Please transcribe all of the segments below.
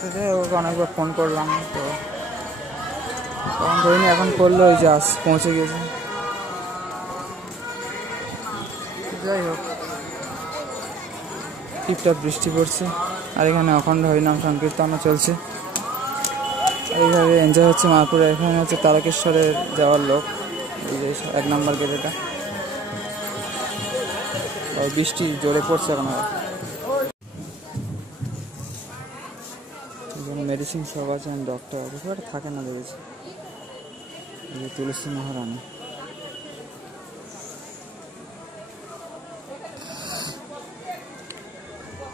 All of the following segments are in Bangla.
তো যাই ওকে অনেকবার ফোন করলাম, তো তখন ধরিনি, এখন করলো ওই যে পৌঁছে গেছে। যাই হোক, টিপটাপ বৃষ্টি পড়ছে, আর এখানে অখণ্ড হরিনাম সংকীর্তনও চলছে। এইভাবে এনজয় হচ্ছে মায়াপুরে। এখানে হচ্ছে তারকেশ্বরের যাওয়ার লোক, এই যে 1 নম্বর গেট। এটা বৃষ্টি জোরে পড়ছে এখন। মেডিসিন সব আছে, ডক্টর আছে, খুব একটা থাকে না দেখেছি। এই যে তুলসী মহারানী,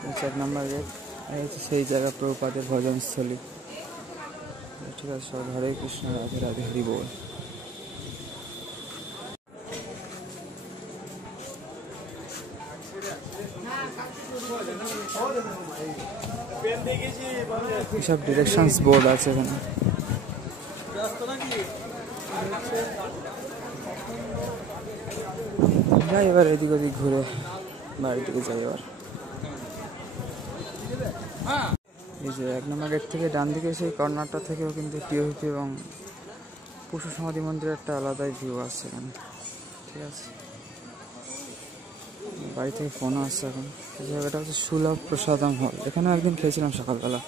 1 নম্বর গেট। সেই জায়গা প্রভুপাদের ভজনস্থলী। ঠিক আছে, সব হরে কৃষ্ণ, রাধে রাধে, হরি বল। এইসব ডিরেকশনস বোর্ড আছে এখানে। যাই এবার এদিক ওদিক ঘুরে বাড়ির দিকে যাই। এবার এই যে 1 নম্বর গেট থেকে ডান দিকে সেই কর্নারটা থেকেও কিন্তু টিওপি এবং পশু সমাধি মন্দিরের একটা আলাদাই ভিউ আসছে এখানে। ঠিক আছে, বাড়ি থেকে ফোনও আসছে এখন। এই জায়গাটা হচ্ছে সুলভ প্রসাদম হল। এখানেও একদিন খেয়েছিলাম সকালবেলা,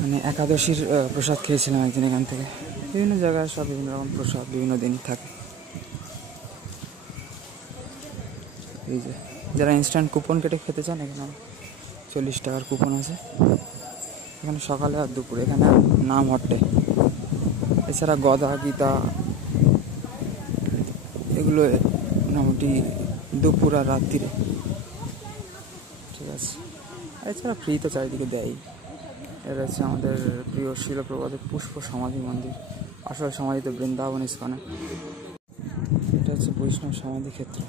মানে একাদশীর প্রসাদ খেয়েছিলাম একদিন এখান থেকে। বিভিন্ন জায়গায় সব বিভিন্ন রকম প্রসাদ বিভিন্ন দিন থাকে। এই যে যারা ইনস্ট্যান্ট কুপন কেটে খেতে চান, এখানে 40 টাকার কুপন আছে। এখানে সকালে আর দুপুরে, এখানে নাম হট্টে। এছাড়া গদা গীতা এগুলো মোটামুটি দুপুর আর রাত্রিরে। ঠিক আছে, এছাড়া ফ্রি তো চারিদিকে দেয়। এটা হচ্ছে আমাদের প্রিয় শিলপ্রপাতের পুষ্প সমাধি মন্দির। আসল সমাধি তো বৃন্দাবন ইস্কনে। এটা হচ্ছে বৈষ্ণব সমাধি ক্ষেত্র।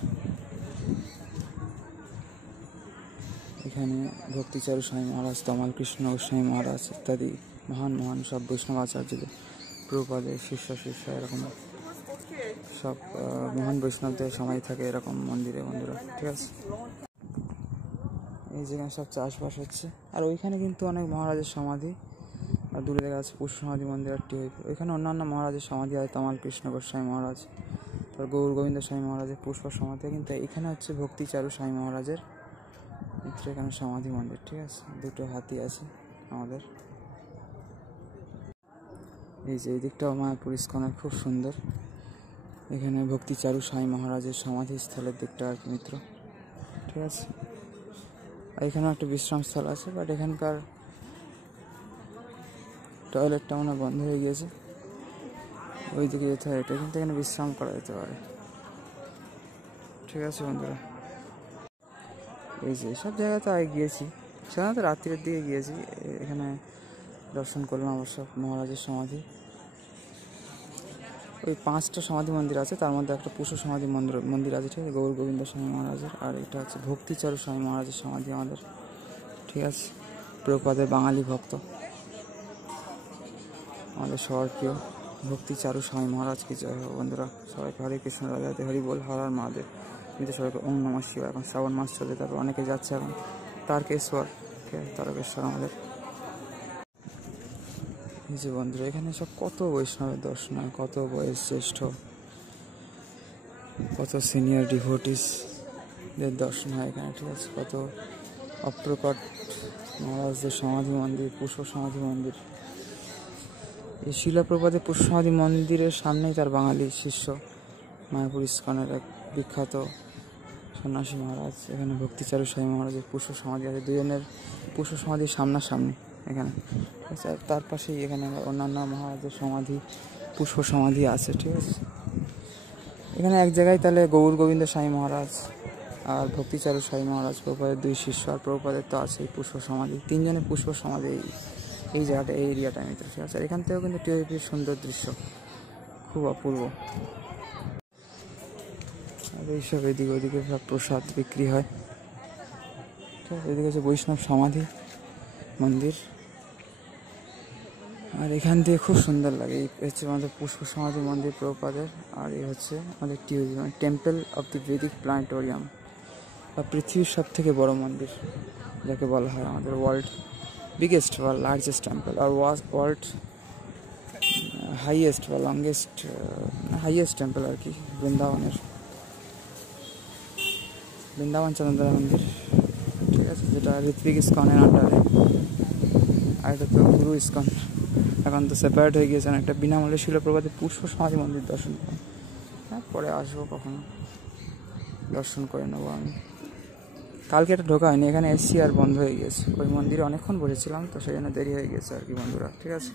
এখানে ভক্তিচারু স্বামী মহারাজ, তমাল কৃষ্ণ গোস্বামী মহারাজ ইত্যাদি মহান মহান সব বৈষ্ণব আচার্যদের, প্রভুপাদের শিষ্য এরকম সব মহান বৈষ্ণবদের সমাধি থাকে এরকম মন্দিরে বন্ধুরা। ঠিক আছে, এই যেখানে সব চাষবাস হচ্ছে। আর ওইখানে কিন্তু অনেক মহারাজের সমাধি, আর দূরে দেখা যাচ্ছে পুষ্প সমাধি মন্দির। আর ওইখানে অন্যান্য মহারাজের সমাধি আছে, তমাল কৃষ্ণ গোস্বামী মহারাজ, তার গৌর গোবিন্দ স্বামী মহারাজের পুষ্প সমাধি। কিন্তু এখানে হচ্ছে ভক্তিচারু স্বামী মহারাজের মিত্র এখানে সমাধি মন্দির। ঠিক আছে, 2টো হাতি আছে আমাদের। এই যে এই দিকটাও মায়াপুর ইস্কনের খুব সুন্দর। এখানে ভক্তিচারু স্বামী মহারাজের সমাধি স্থলের দিকটা আর কি মিত্র। ঠিক আছে, এখানেও একটা বিশ্রামস্থল আছে, বাট এখানকার টয়লেটটা মনে বন্ধ হয়ে গিয়েছে, ওই দিকে যেতে হয়। এটা কিন্তু এখানে বিশ্রাম করা যেতে পারে। ঠিক আছে বন্ধুরা, এই যে সব জায়গাতে আগে গিয়েছি, সাধারণত রাত্রির দিকে গিয়েছি। এখানে দর্শন করলাম অবশ্য মহারাজের সমাধি। ওই 5টা সমাধি মন্দির আছে, তার মধ্যে একটা পুষ্প সমাধি মন্দির আছে। ঠিক আছে, গৌর গোবিন্দ স্বামী মহারাজের। আর এটা হচ্ছে ভক্তিচারু স্বামী মহারাজের সমাধি আমাদের। ঠিক আছে, প্রভুপাদের বাঙালি ভক্ত, আমাদের সবার প্রিয় ভক্তিচারু স্বামী মহারাজ কি জয় হোক বন্ধুরা। সবাইকে হরে কৃষ্ণ, রাধে রাধে, হরি বল, হর হর মহাদেব। কিন্তু সবাইকে ওম নমঃ শিবায়। এখন শ্রাবণ মাস চলে, তারপর অনেকে যাচ্ছে এখন তারকেশ্বর। ঠিক আছে, তারকেশ্বর আমাদের। এই যে বন্ধুরা, এখানে সব কত বৈষ্ণবের দর্শন হয়, কত বয়স জ্যেষ্ঠ, কত সিনিয়র ডিভোটিসদের দর্শন হয় এখানে। ঠিক আছে, কত অপ্রকট মহারাজদের সমাধি মন্দির, পুষ্প সমাধি মন্দির। এই শিলাপ্রপাতের পুষ্প সমাধি মন্দিরের সামনেই তার বাঙালি শিষ্য মায়াপুর ইস্কনের এক বিখ্যাত সন্ন্যাসী মহারাজ। এখানে ভক্তিচারু স্বামী মহারাজের পুষ্প সমাধি আছে, দুজনের পুষ্প সমাধির সামনাসামনি এখানে। ঠিক আছে, আর তার পাশেই এখানে অন্যান্য মহারাজের সমাধি, পুষ্প সমাধি আছে। ঠিক আছে, এখানে এক জায়গায় তাহলে গৌর গোবিন্দ স্বামী মহারাজ আর ভক্তিচারু স্বামী মহারাজ, প্রভুপাদের 2 শিষ্য, আর প্রভুপাদের তো আছেই পুষ্প সমাধি। 3 জনের পুষ্প সমাধি এই জায়গাটা, এই এরিয়াটা মিত্র। ঠিক আছে, এখান থেকেও কিন্তু টিওপির সুন্দর দৃশ্য, খুব অপূর্ব। আর এইসব এদিকে ওদিকে সব প্রসাদ বিক্রি হয়। ঠিক আছে, এদিকে হচ্ছে বৈষ্ণব সমাধি মন্দির। আর এখান থেকে খুব সুন্দর লাগে। এই হচ্ছে আমাদের পুষ্প সমাধি মন্দির প্রভুপাদের, আর এই হচ্ছে আমাদের টিওপি, মানে টেম্পল অফ দি বেদিক প্ল্যানেটোরিয়াম, বা পৃথিবীর সব থেকে বড় মন্দির। যাকে বলা হয় আমাদের ওয়ার্ল্ড বিগেস্ট বা লার্জেস্ট টেম্পল, আর ওয়ার্ল্ড হাইয়েস্ট বা লংগেস্ট হাইয়েস্ট টেম্পল আর কি, বৃন্দাবন চন্দ্রা মন্দির, ঠিক আছে, যেটা ঋত্বিক ইস্কনের আন্ডারে। আর এটা তো গুরু ইস্কন, এখন তো সেপারেট হয়ে গিয়েছে। একটা বিনামূল্যে শিলা প্রপাতে পুষ্প সমাধি মন্দির দর্শন করেন। হ্যাঁ, পরে আসবো কখনো, দর্শন করে নেবো আমি। কালকে এটা ঢোকা হয়নি, এখানে এসছি আর বন্ধ হয়ে গিয়েছে। ওই মন্দিরে অনেকক্ষণ বসেছিলাম তো সেই জন্য দেরি হয়ে গেছে আর কি বন্ধুরা, ঠিক আছে।